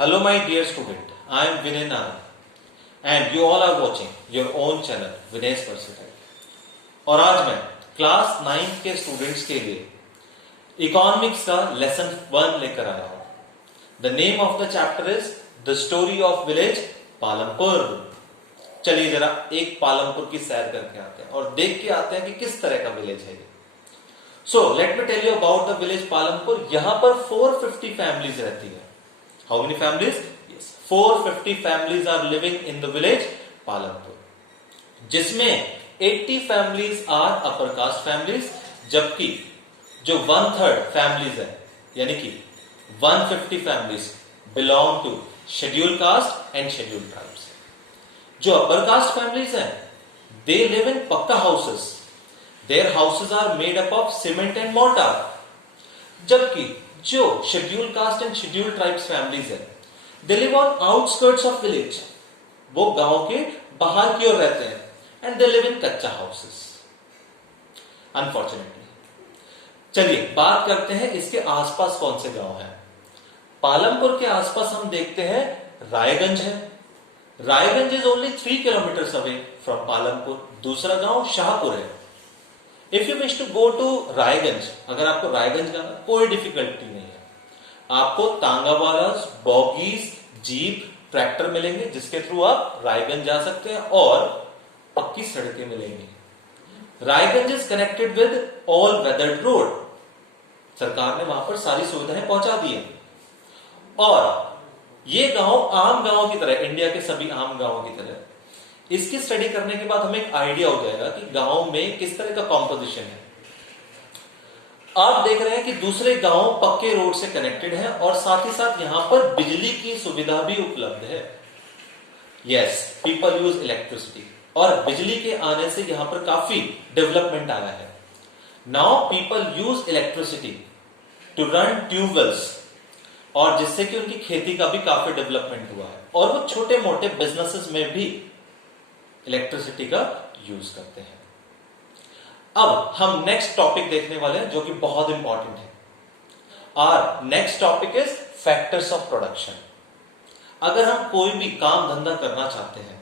Hello my dear student, I am Vinay Nara and you all are watching your own channel Vinay's Versatile। और आज मैं class 9 के students के लिए economics का लेसन 1 लेकर आया हूं। The name of the chapter is the story of village Palampur. चलिए जरा एक पालमपुर की सैर करके आते हैं और देख के आते हैं कि किस तरह का विलेज है ये। So let me tell you about the village Palampur. यहां पर 450 फैमिलीज रहती है। How many families? Yes, 450 families are living in the village Palampur, जिसमें 80 families are upper caste families, जबकि जो 1/3 families है यानी कि 150 families belong to scheduled caste and scheduled tribes। जो upper caste families हैं they live in pakka houses, their houses are made up of cement and mortar, जबकि जो scheduled caste and scheduled tribes families है they live on outskirts of village, वो गांव के बाहर की ओर रहते हैं एंड दे लिव इन कच्चा हाउसेस अनफॉर्चुनेटली। चलिए बात करते हैं इसके आसपास कौन से गांव हैं। पालमपुर के आसपास हम देखते हैं रायगंज है। Raiganj is only 3 kilometre away from Palampur. दूसरा गांव शाहपुर है। If you wish to go to Raiganj, अगर आपको रायगंज जाना कोई डिफिकल्टी नहीं है, आपको तांगावालास, बॉगीज, जीप, ट्रैक्टर मिलेंगे जिसके थ्रू आप रायगंज जा सकते हैं और पक्की सड़कें मिलेंगी। Raiganj is connected with all weather road. सरकार ने वहां पर सारी सुविधाएं पहुंचा दी है और ये गांव आम गांव की तरह, इंडिया के सभी आम गांवों की तरह, इसकी स्टडी करने के बाद हमें एक आइडिया हो जाएगा कि गांव में किस तरह का कॉम्पोजिशन है। आप देख रहे हैं कि दूसरे गांव पक्के रोड से कनेक्टेड है और साथ ही साथ यहां पर बिजली की सुविधा भी उपलब्ध है। यस, पीपल यूज इलेक्ट्रिसिटी और बिजली के आने से यहां पर काफी डेवलपमेंट आया है। Now people use electricity to run tubewells और जिससे कि उनकी खेती का भी काफी डेवलपमेंट हुआ है और वो छोटे मोटे बिजनेसेस में भी इलेक्ट्रिसिटी का यूज करते हैं। अब हम नेक्स्ट टॉपिक देखने वाले हैं जो कि बहुत इंपॉर्टेंट है। और next topic is factors of production. अगर हम कोई भी काम धंधा करना चाहते हैं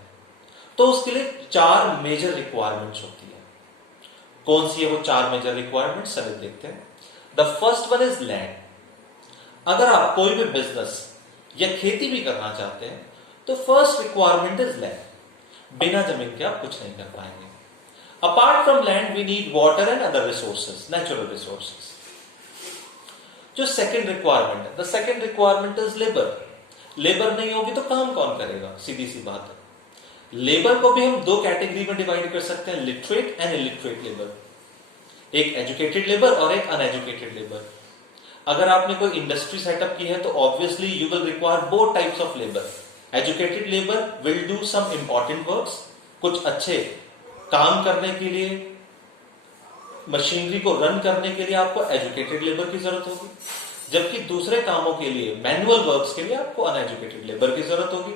तो उसके लिए 4 मेजर रिक्वायरमेंट्स होती है। कौन सी है वो 4 मेजर रिक्वायरमेंट्स, चलिए देखते हैं। The first one is land. अगर आप कोई भी बिजनेस या खेती भी करना चाहते हैं तो फर्स्ट रिक्वायरमेंट इज लैंड। बिना जमीन के आप कुछ नहीं कर पाएंगे। Apart from land we need water and other resources, natural resources. जो सेकंड रिक्वायरमेंट है, the second requirement is labour. Labour नहीं होगी तो काम कौन करेगा, सीधी सी बात है। लेबर को भी हम 2 कैटेगरी में डिवाइड कर सकते हैं, लिटरेट एंड इलिटरेट लेबर। एक एजुकेटेड लेबर और एक अनएजुकेटेड लेबर। अगर आपने कोई इंडस्ट्री सेटअप की है तो obviously you will require both types of labour. Educated labour will do some important works, कुछ अच्छे काम करने के लिए, मशीनरी को रन करने के लिए आपको एजुकेटेड लेबर की जरूरत होगी, जबकि दूसरे कामों के लिए, मैनुअल वर्क्स के लिए आपको अनएजुकेटेड लेबर की जरूरत होगी।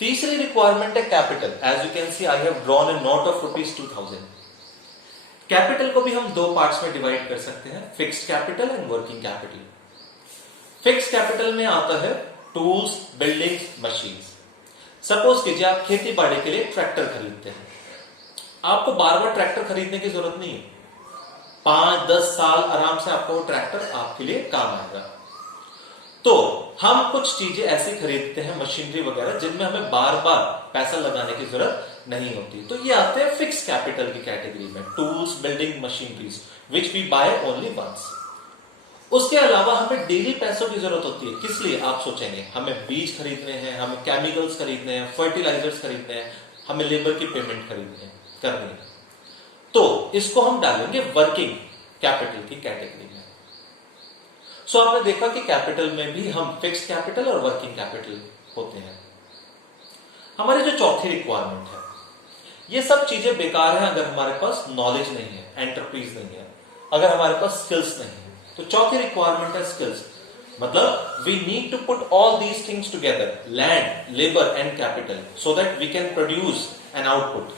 तीसरी रिक्वायरमेंट है capital. As you can see I have drawn a note of ₹2000। Capital को भी हम 2 पार्ट्स में डिवाइड कर सकते हैं, fixed capital and working capital. Fixed capital में आता है टूल्स, बिल्डिंग्स, मशीन्स। सपोज कीजिए आप खेती बाड़ी के लिए ट्रैक्टर खरीदते हैं। आपको बार बार ट्रैक्टर खरीदने की जरूरत नहीं है। 5-10 साल आराम से आपका वो ट्रैक्टर आपके लिए काम आएगा। तो हम कुछ चीजें ऐसी खरीदते हैं, मशीनरी वगैरह, जिनमें हमें बार बार पैसा लगाने की जरूरत नहीं होती। तो ये आते हैं फिक्स कैपिटल की कैटेगरी में, tools, building, machineries which we buy only once. उसके अलावा हमें डेली पैसों की जरूरत होती है। किस लिए, आप सोचेंगे, हमें बीज खरीदने हैं, हमें केमिकल्स खरीदने हैं, फर्टिलाइजर्स खरीदने हैं, हमें लेबर की पेमेंट करनी है। तो इसको हम डालेंगे वर्किंग कैपिटल की कैटेगरी में। सो आपने देखा कि कैपिटल में भी हम फिक्स्ड कैपिटल और वर्किंग कैपिटल होते हैं। हमारी जो चौथी रिक्वायरमेंट है, ये सब चीजें बेकार हैं अगर हमारे पास नॉलेज नहीं है, एंटरप्राइज नहीं है, अगर हमारे पास स्किल्स नहीं है। तो चौथी रिक्वायरमेंट है स्किल्स। मतलब we need to put all these things together, land, labour and capital, so that we can produce an output.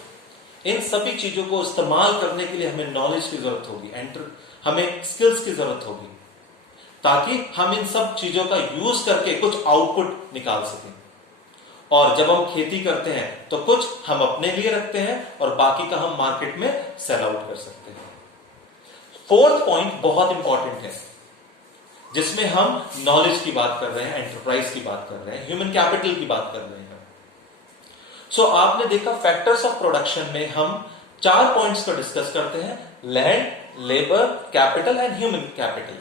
इन सभी चीजों को इस्तेमाल करने के लिए हमें नॉलेज की जरूरत होगी, हमें स्किल्स की जरूरत होगी। ताकि हम इन सब चीजों का यूज करके कुछ आउटपुट निकाल सकें। और जब हम खेती करते हैं तो कुछ हम अपने लिए रखते हैं और बाकी का हम मार्केट में सेल आउट कर सकते हैं। फोर्थ पॉइंट बहुत इंपॉर्टेंट है, जिसमें हम नॉलेज की बात कर रहे हैं, एंटरप्राइज की बात कर रहे हैं, ह्यूमन कैपिटल की बात कर रहे हैं। सो आपने देखा फैक्टर्स ऑफ प्रोडक्शन में हम 4 पॉइंट्स को डिस्कस करते हैं, land, labour, capital and human capital.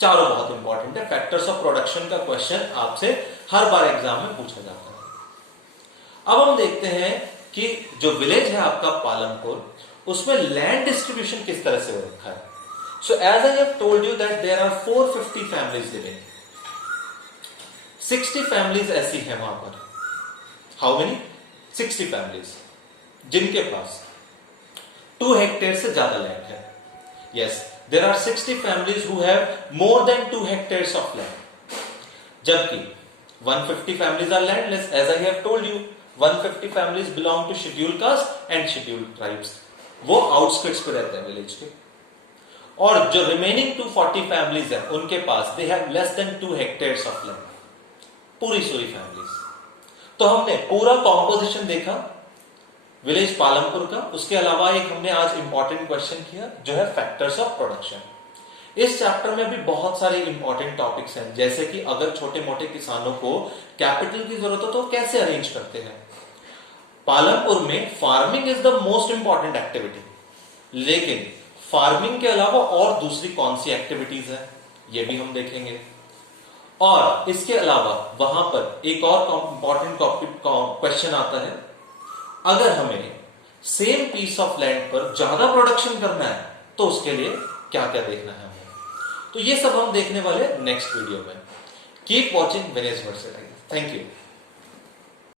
चारों बहुत इंपॉर्टेंट है। फैक्टर्स ऑफ प्रोडक्शन का क्वेश्चन आपसे हर बार एग्जाम में पूछा जाता है। अब हम देखते हैं कि जो विलेज है आपका पालमपुर, उसमें लैंड डिस्ट्रीब्यूशन किस तरह से हो रखा है। So as I have told you that there are 450 families living. 60 families ऐसी है वहां पर। How many? 60 फैमिलीज जिनके पास 2 हेक्टेयर से ज्यादा लैंड है। Yes, there are 60 families who have more than 2 hectares of land, जबकि 150 families are landless. As I have told you, 150 families belong to scheduled caste and scheduled tribes. वो outskirts पे रहते हैं village के। और जो रिमेनिंग 240 families हैं उनके पास they have less than 2 hectares of land. पूरी फैमिलीज। तो हमने पूरा कॉम्पोजिशन देखा विलेज पालमपुर का। उसके अलावा एक हमने आज इंपॉर्टेंट क्वेश्चन किया जो है फैक्टर्स ऑफ प्रोडक्शन। इस चैप्टर में भी बहुत सारे इंपॉर्टेंट टॉपिक्स हैं, जैसे कि अगर छोटे मोटे किसानों को कैपिटल की जरूरत हो तो कैसे अरेंज करते हैं। पालमपुर में farming is the most important activity, लेकिन फार्मिंग के अलावा और दूसरी कौन सी एक्टिविटीज है ये भी हम देखेंगे। और इसके अलावा वहां पर एक और इंपॉर्टेंट क्वेश्चन आता है, अगर हमें सेम पीस ऑफ लैंड पर ज्यादा प्रोडक्शन करना है तो उसके लिए क्या क्या देखना है हमें। तो ये सब हम देखने वाले नेक्स्ट वीडियो में। Keep watching Vinesh versatile. Thank you.